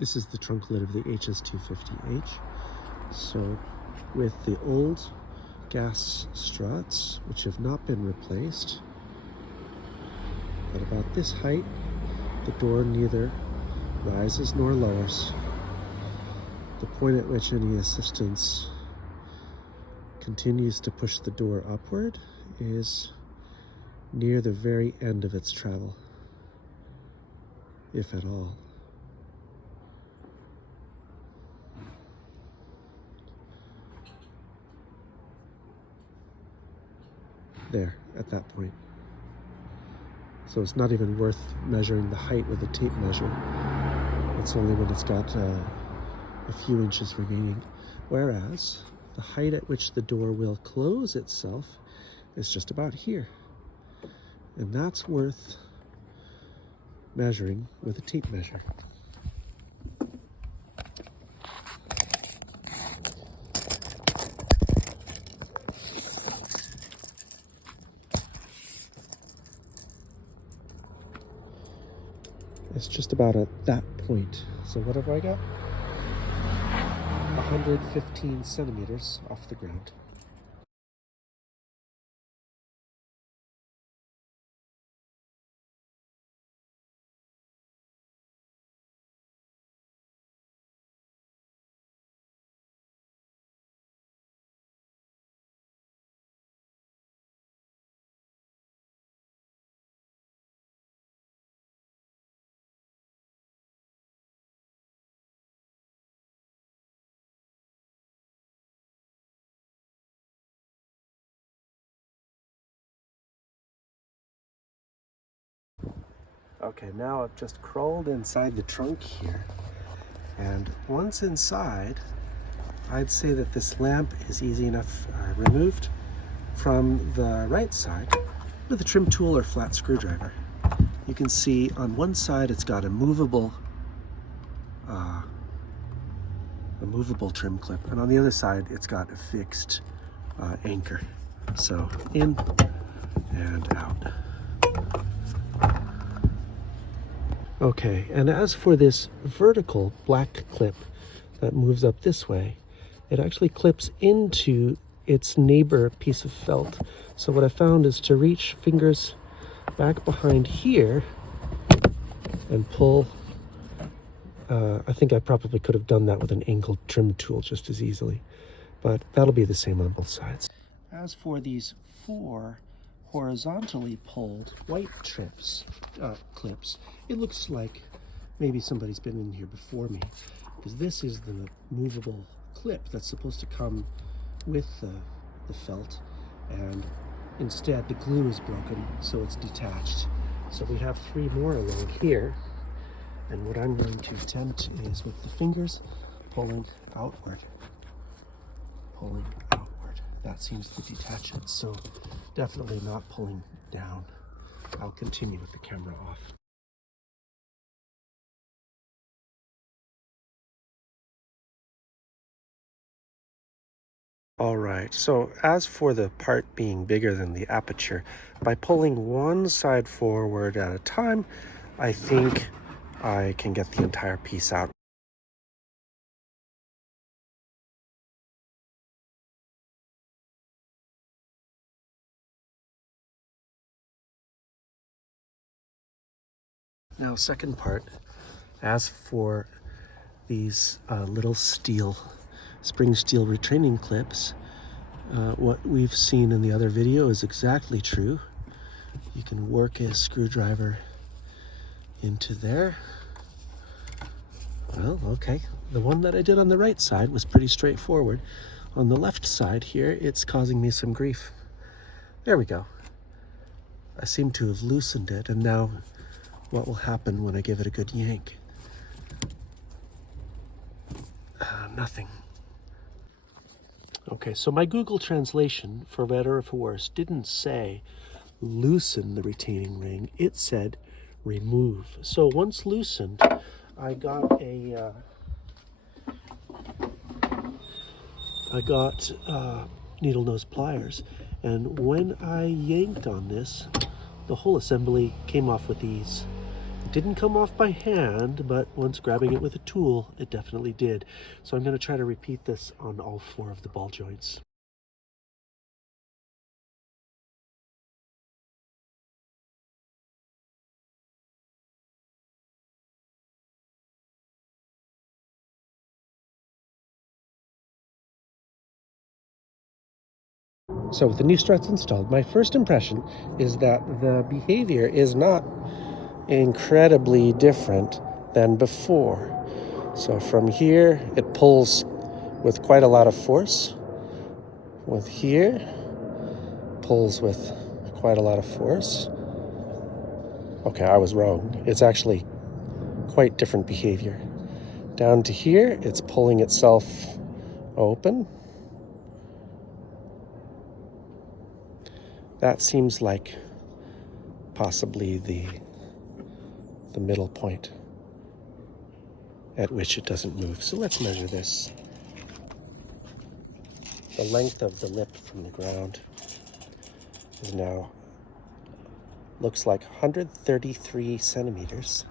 This is the trunk lid of the HS250h. So with the old gas struts, which have not been replaced, at about this height, the door neither rises nor lowers. The point at which any assistance continues to push the door upward is near the very end of its travel, if at all. There, at that point. So it's not even worth measuring the height with a tape measure. It's only when it's got a few inches remaining. Whereas the height at which the door will close itself is just about here. And that's worth measuring with a tape measure. It's just about at that point. So what have I got? 115 centimeters off the ground. Okay, now I've just crawled inside the trunk here, and once inside, I'd say that this lamp is easy enough removed from the right side with a trim tool or flat screwdriver. You can see on one side it's got a movable trim clip, and on the other side it's got a fixed anchor. So in and out. Okay, and as for this vertical black clip that moves up this way, it actually clips into its neighbor piece of felt. So what I found is to reach fingers back behind here and pull. I think I probably could have done that with an angled trim tool just as easily, but that'll be the same on both sides. As for these 4 horizontally pulled white clips, it looks like maybe somebody's been in here before me, because this is the movable clip that's supposed to come with the felt, and instead the glue is broken, so it's detached. So we have 3 more along here, and what I'm going to attempt is with the fingers pulling outward. That seems to detach it, so definitely not pulling down. I'll continue with the camera off. All right, so as for the part being bigger than the aperture, by pulling one side forward at a time, I think I can get the entire piece out. Now, second part, as for these little spring steel retraining clips, what we've seen in the other video is exactly true. You can work a screwdriver into there. Well, okay, the one that I did on the right side was pretty straightforward. On the left side here, it's causing me some grief. There we go. I seem to have loosened it, and now what will happen when I give it a good yank? Nothing. Okay, so my Google translation, for better or for worse, didn't say loosen the retaining ring. It said remove. So once loosened, I got needle nose pliers, and when I yanked on this, the whole assembly came off with ease. Didn't come off by hand, but once grabbing it with a tool, it definitely did. So I'm going to try to repeat this on all 4 of the ball joints. So with the new struts installed, my first impression is that the behavior is not incredibly different than before. So from here, it pulls with quite a lot of force. With here, pulls with quite a lot of force. Okay, I was wrong. It's actually quite different behavior. Down to here, it's pulling itself open. That seems like possibly the middle point at which it doesn't move. So let's measure this. The length of the lip from the ground is now, looks like 133 centimeters.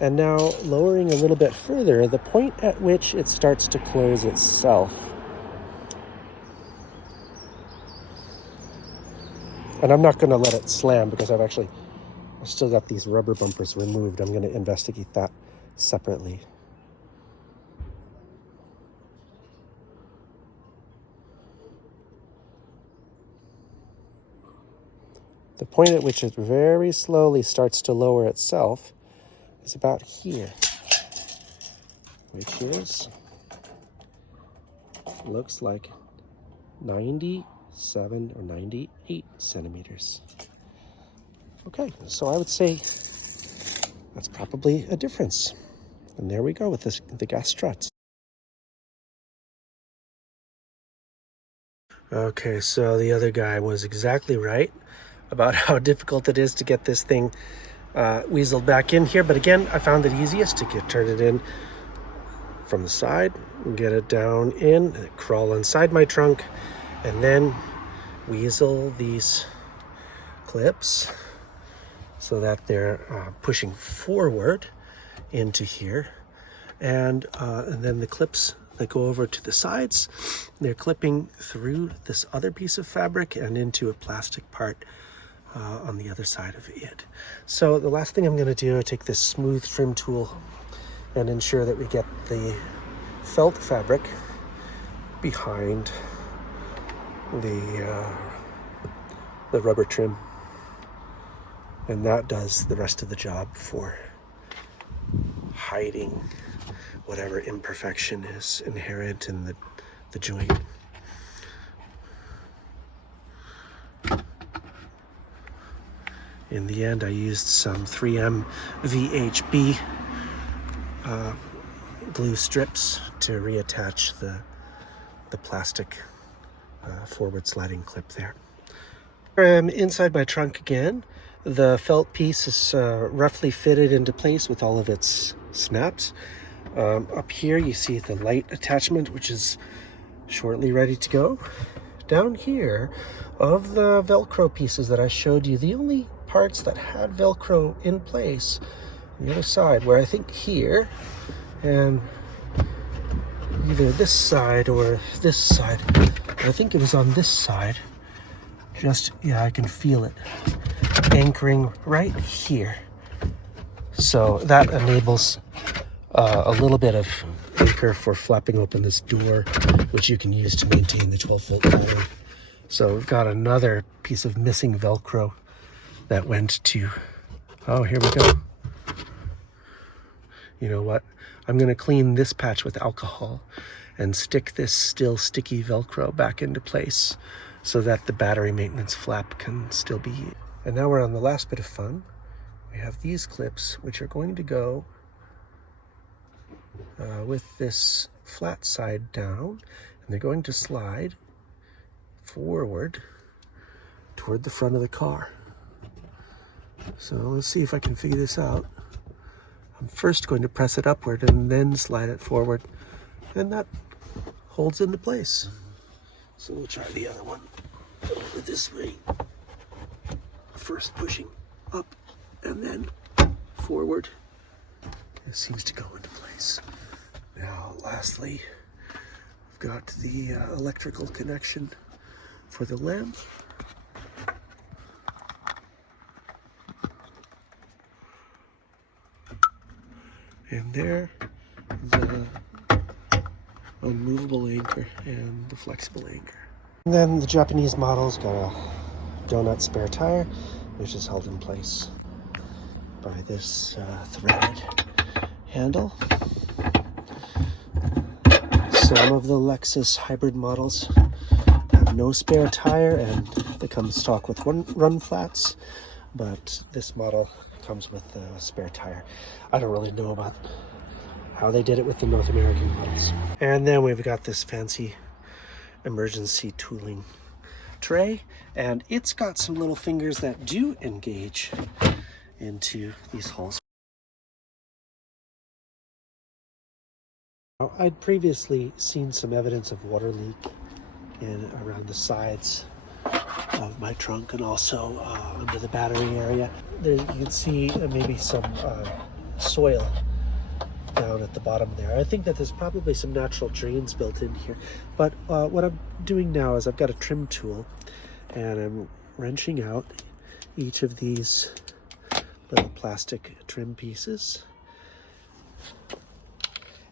And now lowering a little bit further, the point at which it starts to close itself. And I'm not going to let it slam because I've still got these rubber bumpers removed. I'm going to investigate that separately. The point at which it very slowly starts to lower itself is about here, which is, looks like 97 or 98 centimeters. Okay, so I would say that's probably a difference. And there we go with the gas struts. Okay, so the other guy was exactly right about how difficult it is to get this thing weaseled back in here. But again, I found it easiest to turn it in from the side, get it down in, crawl inside my trunk, and then weasel these clips so that they're pushing forward into here. And then the clips that go over to the sides, they're clipping through this other piece of fabric and into a plastic part on the other side of it. So the last thing I'm going to do is take this smooth trim tool and ensure that we get the felt fabric behind the rubber trim, and that does the rest of the job for hiding whatever imperfection is inherent in the joint. In the end, I used some 3M VHB glue strips to reattach the plastic forward sliding clip there. I'm inside my trunk again. The felt piece is roughly fitted into place with all of its snaps. Up here you see the light attachment, which is shortly ready to go. Down here, of the Velcro pieces that I showed you, the only parts that had Velcro in place on the other side, where I think here, and either this side or this side, I think it was on this side, yeah, I can feel it anchoring right here. So that enables a little bit of anchor for flapping open this door, which you can use to maintain the 12-volt motor. So we've got another piece of missing Velcro that went to, oh, here we go. You know what? I'm going to clean this patch with alcohol and stick this still sticky Velcro back into place so that the battery maintenance flap can still be. And now we're on the last bit of fun. We have these clips, which are going to go with this flat side down, and they're going to slide forward toward the front of the car. So let's see if I can figure this out. I'm first going to press it upward and then slide it forward, and that holds into place. So we'll try the other one over this way. First pushing up and then forward, it seems to go into place. Now, lastly, we've got the electrical connection for the lamp. And there, the unmovable anchor and the flexible anchor. And then the Japanese model's got a donut spare tire, which is held in place by this threaded handle. Some of the Lexus hybrid models have no spare tire and they come stock with run flats, but this model comes with a spare tire. I don't really know about how they did it with the North American models. And then we've got this fancy emergency tooling tray, and it's got some little fingers that do engage into these holes. Now, I'd previously seen some evidence of water leak around the sides of my trunk and also under the battery area. There you can see maybe some soil down at the bottom there. I think that there's probably some natural drains built in here. But what I'm doing now is I've got a trim tool and I'm wrenching out each of these little plastic trim pieces.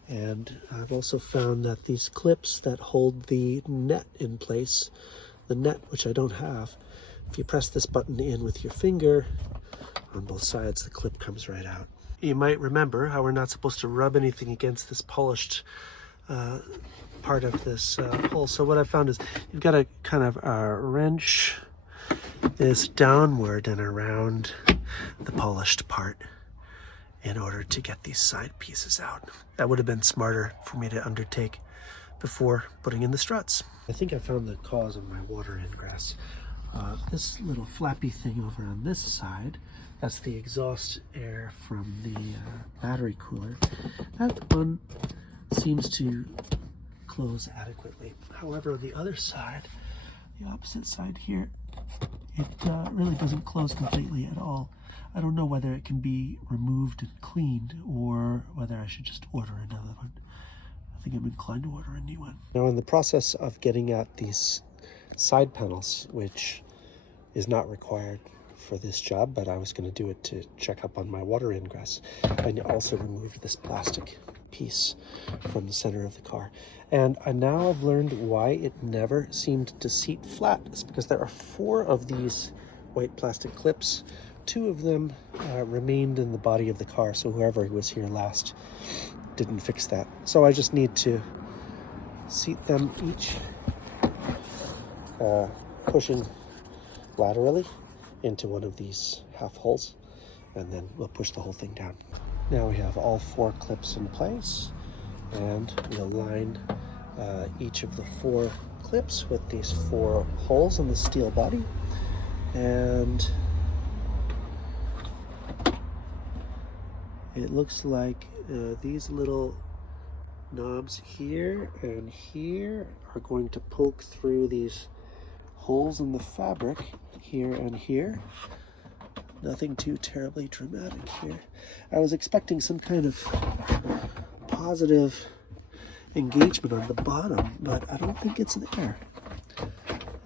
And I've also found that these clips that hold the net in place, the net which I don't have, if you press this button in with your finger on both sides, the clip comes right out. You might remember how we're not supposed to rub anything against this polished part of this hole. So what I found is you've got to kind of wrench this downward and around the polished part in order to get these side pieces out. That would have been smarter for me to undertake before putting in the struts. I think I found the cause of my water ingress. This little flappy thing over on this side, that's the exhaust air from the battery cooler. That one seems to close adequately. However, on the other side, the opposite side here, it really doesn't close completely at all. I don't know whether it can be removed and cleaned or whether I should just order another one. I think I'm inclined to order a new one. Now, in the process of getting at these side panels, which is not required for this job, but I was going to do it to check up on my water ingress, I also removed this plastic piece from the center of the car. And now I've learned why it never seemed to seat flat. It's because there are 4 of these white plastic clips. 2 of them remained in the body of the car, so whoever was here last didn't fix that. So I just need to seat them each, pushing laterally into one of these half holes, and then we'll push the whole thing down. Now we have all 4 clips in place, and we'll line each of the 4 clips with these 4 holes in the steel body, and it looks like these little knobs here and here are going to poke through these holes in the fabric here and here. Nothing too terribly dramatic here. I was expecting some kind of positive engagement on the bottom, but I don't think it's there.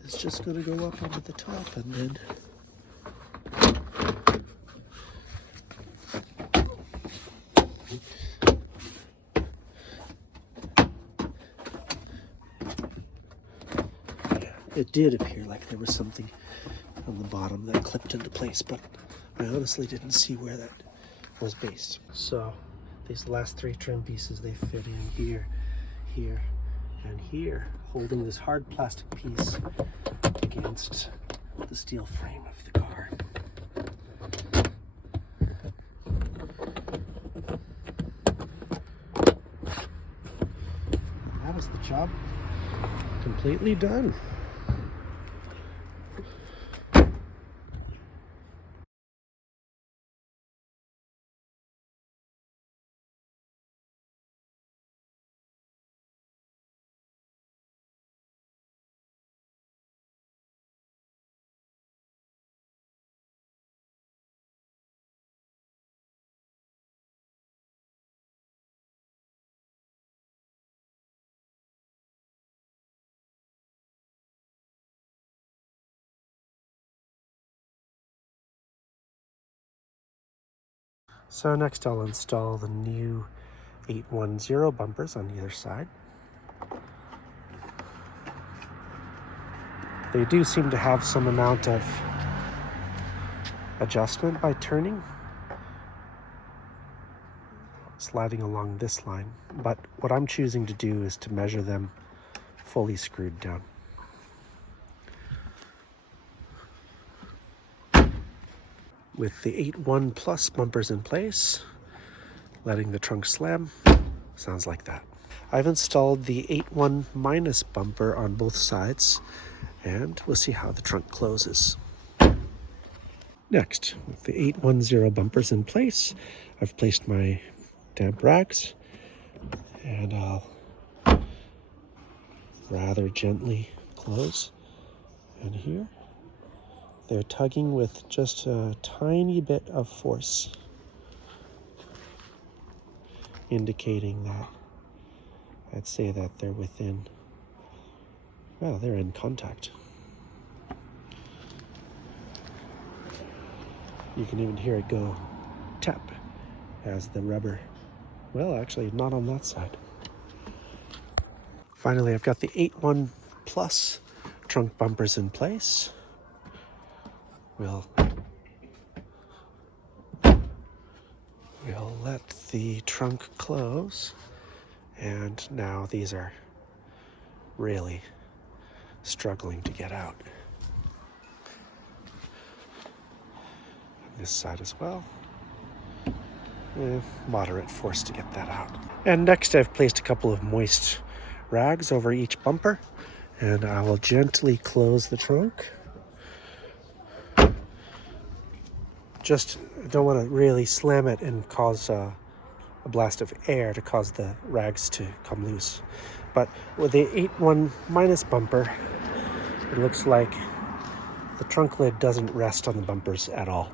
It's just going to go up onto the top and then it did appear like there was something on the bottom that clipped into place, but I honestly didn't see where that was based. So these last 3 trim pieces, they fit in here, here, and here, holding this hard plastic piece against the steel frame of the car. That was the job completely done. So next I'll install the new 810 bumpers on either side. They do seem to have some amount of adjustment by turning, sliding along this line, but what I'm choosing to do is to measure them fully screwed down. With the 8.1 Plus bumpers in place, letting the trunk slam, sounds like that. I've installed the 8.1 minus bumper on both sides, and we'll see how the trunk closes. Next, with the 810 bumpers in place, I've placed my damp racks, and I'll rather gently close. And here, they're tugging with just a tiny bit of force, indicating that I'd say that they're within, well, they're in contact. You can even hear it go tap as the rubber, well, actually not on that side. Finally, I've got the 8.1 Plus trunk bumpers in place. We'll let the trunk close, and now these are really struggling to get out. This side as well. Moderate force to get that out. And next I've placed a couple of moist rags over each bumper, and I will gently close the trunk. Just don't want to really slam it and cause a blast of air to cause the rags to come loose. But with the 8.1 minus bumper, it looks like the trunk lid doesn't rest on the bumpers at all.